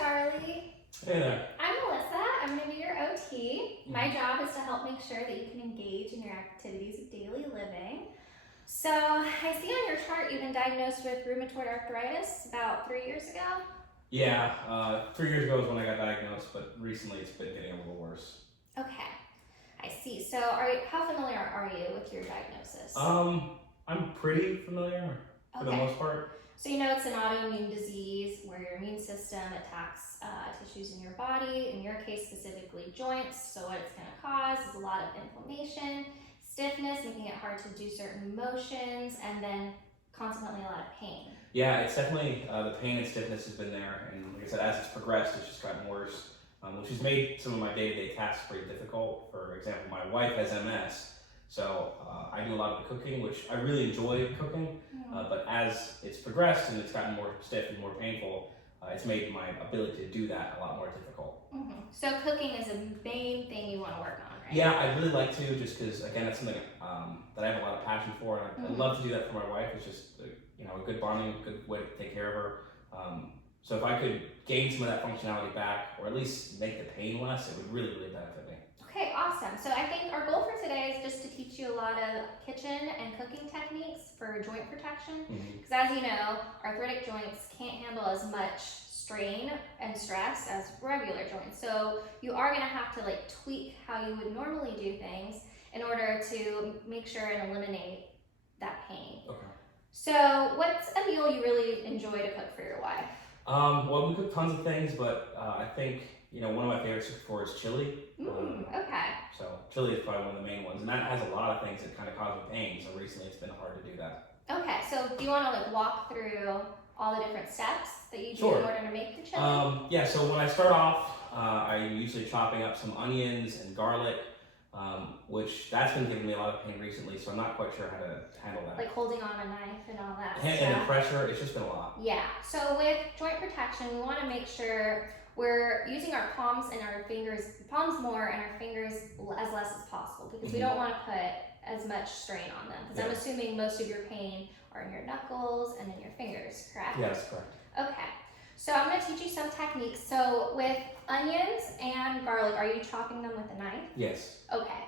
Charlie. Hey there. I'm Melissa. I'm going to be your OT. My job is to help make sure that you can engage in your activities of daily living. So I see on your chart you've been diagnosed with rheumatoid arthritis about 3 years ago. Yeah, 3 years ago is when I got diagnosed, but recently it's been getting a little worse. Okay, I see. So how familiar are you with your diagnosis? I'm pretty familiar for the most part. So you know it's an autoimmune disease where your immune system attacks tissues in your body, in your case specifically joints. So what it's going to cause is a lot of inflammation, stiffness, making it hard to do certain motions, and then consequently a lot of pain. Yeah, it's definitely, the pain and stiffness has been there, and like I said, as it's progressed, it's just gotten worse, which has made some of my day-to-day tasks pretty difficult. For example, my wife has MS, so I do a lot of the cooking, which I really enjoy cooking, but as it's progressed and it's gotten more stiff and more painful, it's made my ability to do that a lot more difficult. So cooking is a main thing you want to work on, right? Yeah, I'd really like to, just because, again, it's something that I have a lot of passion for, and I'd love to do that for my wife. It's just, a good bonding, good way to take care of her. So if I could gain some of that functionality back, or at least make the pain less, it would really, really benefit me. Okay, awesome. So I think our goal for today is just to teach you a lot of kitchen and cooking techniques for joint protection. Because as you know, arthritic joints can't handle as much strain and stress as regular joints. So you are going to have to tweak how you would normally do things in order to make sure and eliminate that pain. Okay. So what's a meal you really enjoy to cook for your wife? Well, we cook tons of things, but I think, one of my favorites to cook for is chili. Okay. So chili is probably one of the main ones, and that has a lot of things that kind of cause me pain, so recently it's been hard to do that. Okay, so do you want to walk through all the different steps that you do in order to make the chili? Yeah, so when I start off, I'm usually chopping up some onions and garlic, which that's been giving me a lot of pain recently, so I'm not quite sure how to handle that. Like holding on a knife and all that stuff. And the pressure, it's just been a lot. Yeah, so with joint protection, we want to make sure we're using our palms and our fingers, palms more and our fingers as less as possible, because we don't want to put as much strain on them. Because I'm assuming most of your pain are in your knuckles and in your fingers, correct? Yes, correct. Okay, so I'm going to teach you some techniques. So with onions and garlic, are you chopping them with a knife? Yes. Okay.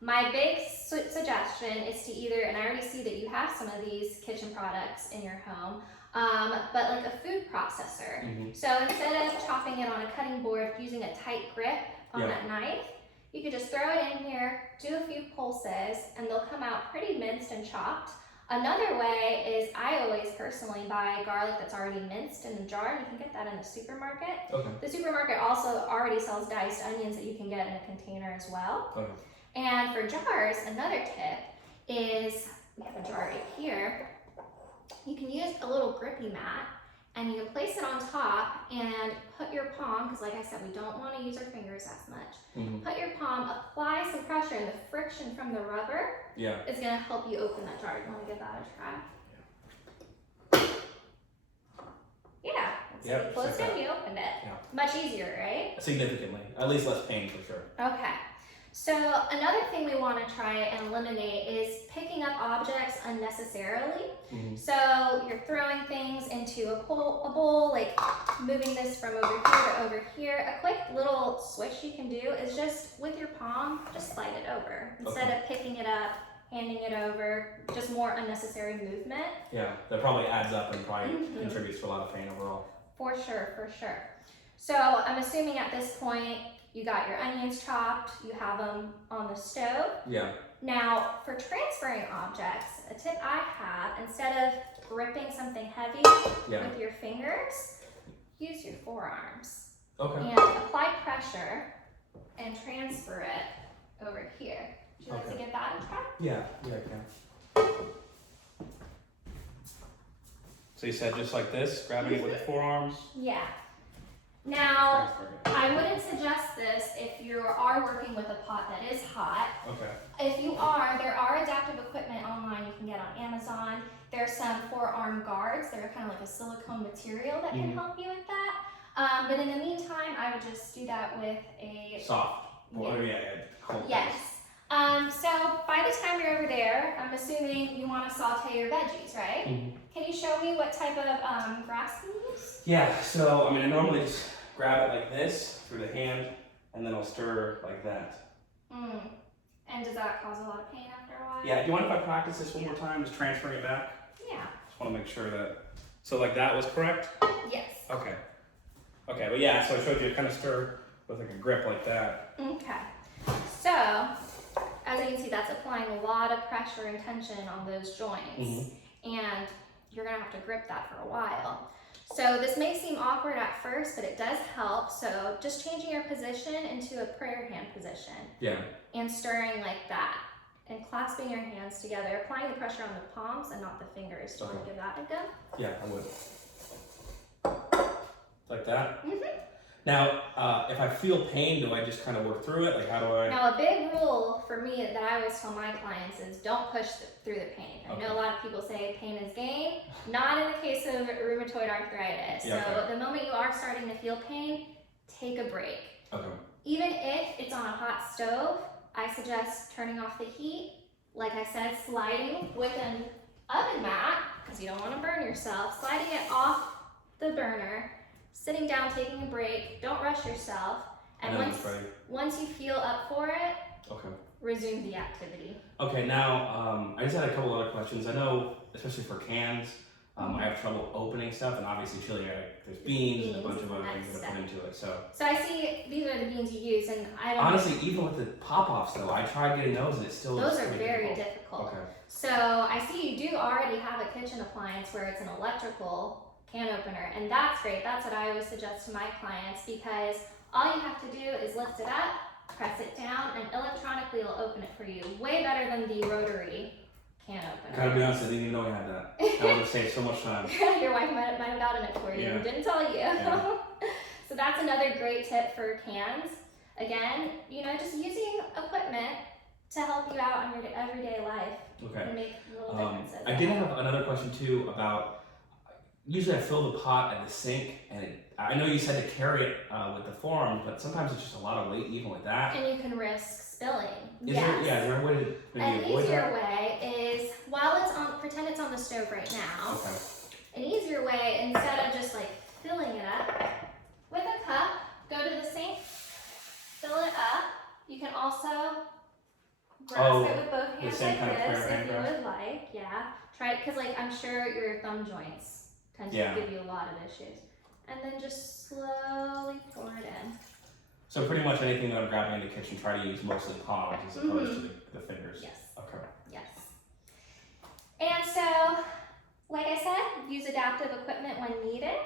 My big suggestion is to either, and I already see that you have some of these kitchen products in your home, but like a food processor. So instead of chopping it on a cutting board using a tight grip on that knife, you could just throw it in here, do a few pulses, and they'll come out pretty minced and chopped. Another way is I always personally buy garlic that's already minced in the jar. You can get that in the supermarket. Okay. The supermarket also already sells diced onions that you can get in a container as well. Okay. And for jars, another tip is, we have a jar right here, you can use a little grippy mat and you can place it on top and put your palm, because like I said, we don't want to use our fingers as much. Put your palm, apply some pressure, and the friction from the rubber is going to help you open that jar. You want to give that a try? Yeah. So you closed it, you opened it. Much easier, right? Significantly. At least less pain for sure. Okay. So another thing we want to try and eliminate is picking up objects unnecessarily. So you're throwing things into a bowl, like moving this from over here to over here. A quick little switch you can do is just with your palm, just slide it over. Instead of picking it up, handing it over, just more unnecessary movement. Yeah, that probably adds up and probably contributes to a lot of pain overall. For sure, for sure. So I'm assuming at this point, you got your onions chopped, you have them on the stove. Yeah. Now, for transferring objects, a tip I have, instead of gripping something heavy with your fingers, use your forearms. Okay. And apply pressure and transfer it over here. Would you like to give that a try? Yeah, I can. So you said just like this, grabbing it with the forearms? Yeah. Now, I wouldn't suggest this if you are working with a pot that is hot. Okay. If you are, there are adaptive equipment online you can get on Amazon. There's some forearm guards that are kind of like a silicone material that can help you with that. But in the meantime, I would just do that with a... Soft. Yes. So by the time you're over there, I'm assuming you want to saute your veggies, right? Can you show me what type of grass you use? Yeah, so I mean, I normally just grab it like this through the hand, and then I'll stir like that. And does that cause a lot of pain after a while? Yeah, do you mind if I practice this one more time, just transferring it back? Yeah. Just want to make sure that, so like that was correct? Yes. Okay. Okay, but yeah, so I showed you to kind of stir with like a grip like that. Okay. So, as you can see, that's applying a lot of pressure and tension on those joints. And you're gonna have to grip that for a while. So this may seem awkward at first, but it does help. So just changing your position into a prayer hand position. Yeah. And stirring like that. And clasping your hands together, applying the pressure on the palms and not the fingers. Do you want to give that a go? Yeah, I would. Like that? Now, if I feel pain, do I just kind of work through it? Like, how do I? Now, a big rule for me that I always tell my clients is don't push through the pain. I know a lot of people say pain is gain. Not in the case of rheumatoid arthritis. Yeah, so the moment you are starting to feel pain, take a break. Okay. Even if it's on a hot stove, I suggest turning off the heat. Like I said, sliding with an oven mat, because you don't want to burn yourself, sliding it off the burner, sitting down, taking a break, don't rush yourself, and once you feel up for it, resume the activity. Okay, now I just had a couple other questions. I know, especially for cans, I have trouble opening stuff, and obviously chili, there's beans and a bunch of other things that I put into it. So I see these are the beans you use, and I don't honestly, even with the pop-offs though, I tried getting those, and it still those are very difficult. Okay. So I see you do already have a kitchen appliance where it's an electrical can opener, and that's great. That's what I always suggest to my clients, because all you have to do is lift it up, press it down, and electronically it'll open it for you. Way better than the rotary can opener. Gotta be honest, I didn't even know I had that. That would have saved so much time. Your wife might have gotten it for you. Yeah. Didn't tell you. Yeah. So that's another great tip for cans. Again, just using equipment to help you out on your everyday life. Okay. And make little differences. I did have another question too about, usually I fill the pot at the sink, and I know you said to carry it with the forearm, but sometimes it's just a lot of weight even with that. And you can risk spilling. Is there a way to maybe avoid easier that? way is, while it's on, pretend it's on the stove right now. Okay. An easier way, instead of just like filling it up, with a cup, go to the sink, fill it up. You can also grasp it with both hands like this if you would like. Yeah. Try it, because I'm sure your thumb joints tend to give you a lot of issues. And then just slowly pour it in. So pretty much anything that I'm grabbing in the kitchen, try to use mostly palms as opposed to the fingers. Yes. Okay. Yes. And so, like I said, use adaptive equipment when needed.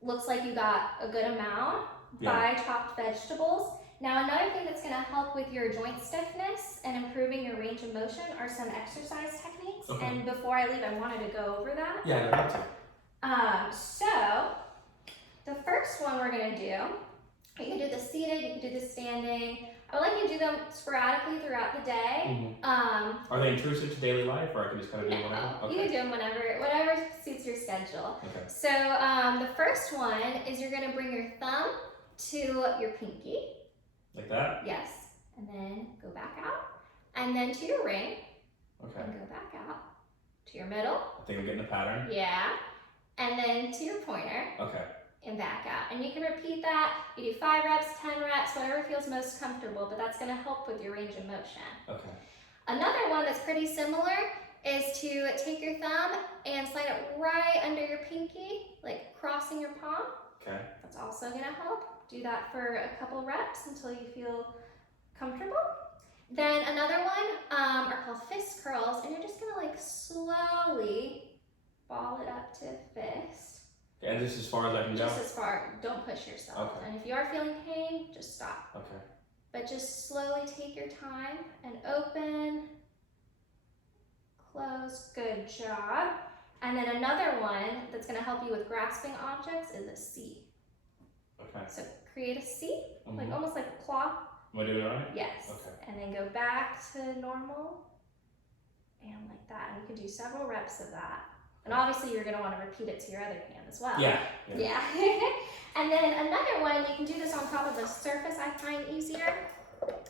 Looks like you got a good amount. Buy chopped vegetables. Now, another thing that's going to help with your joint stiffness and improving your range of motion are some exercise techniques. And before I leave, I wanted to go over that. Yeah, I'd love to. So, the first one we're going to do, you can do the seated, you can do the standing. I would like you to do them sporadically throughout the day. Are they intrusive to daily life, or I can just kind of do whatever? You can do them whatever suits your schedule. Okay. So the first one is you're going to bring your thumb to your pinky. Like that? Yes. And then go back out. And then to your ring. Okay. And go back out. To your middle. I think I'm getting the pattern. Yeah. And then to your pointer. Okay. And back out. And you can repeat that. You do 5 reps, 10 reps, whatever feels most comfortable, but that's going to help with your range of motion. Okay. Another one that's pretty similar is to take your thumb and slide it right under your pinky, like crossing your palm. Okay. That's also going to help. Do that for a couple reps until you feel comfortable. Then another one are called fist curls, and you're just going to slowly ball it up to fist. And just as far as I can go? Just as far. Don't push yourself. Okay. And if you are feeling pain, just stop. Okay. But just slowly take your time and open, close. Good job. And then another one that's going to help you with grasping objects is a C. Okay. So create a C, almost like a claw. Am I doing it right? Yes. Okay. And then go back to normal. And like that. And you can do several reps of that. And obviously you're going to want to repeat it to your other hand as well. Yeah. And then another one, you can do this on top of a surface I find easier.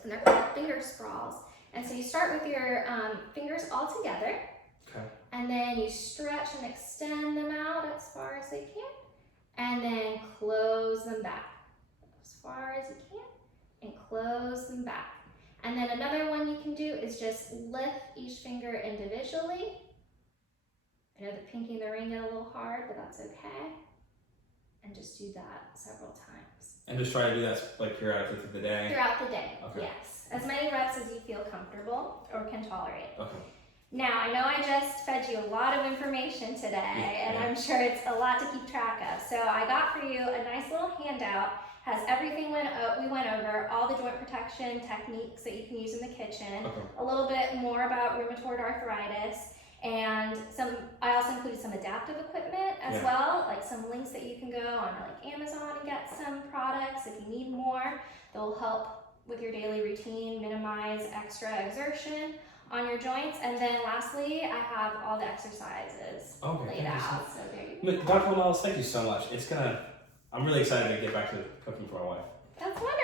And they're called finger sprawls. And so you start with your fingers all together. Okay. And then you stretch and extend them out as far as they can. And then close them back. close them back. And then another one you can do is just lift each finger individually. I know the pinky and the ring get a little hard, but that's okay. And just do that several times. And just try to do that like periodically through the day? Throughout the day, Okay. yes. As many reps as you feel comfortable or can tolerate. Okay. Now, I know I just fed you a lot of information today, and I'm sure it's a lot to keep track of. So I got for you a nice little handout. Has everything we went over, all the joint protection techniques that you can use in the kitchen, Okay. a little bit more about rheumatoid arthritis, and I also included some adaptive equipment as well, like some links that you can go on like Amazon and get some products if you need more. They'll help with your daily routine, minimize extra exertion on your joints. And then lastly, I have all the exercises laid out. So there you go. Dr. Wells, thank you so much. I'm really excited to get back to cooking for my wife. That's wonderful.